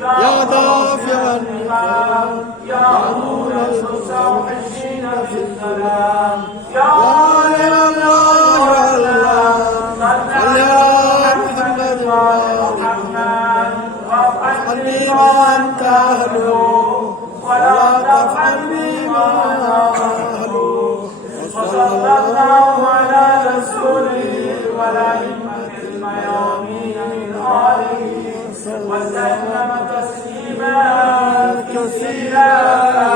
يا دافع النعم يا نور المستوحشين في الظلام يا الله صل على محمد محمد وافعل لي ما انت اهله ولا تفعل لي ما انا اهله وصلى الله على رسوله والائمه الميامين من اله وسلم تسليما كثيرا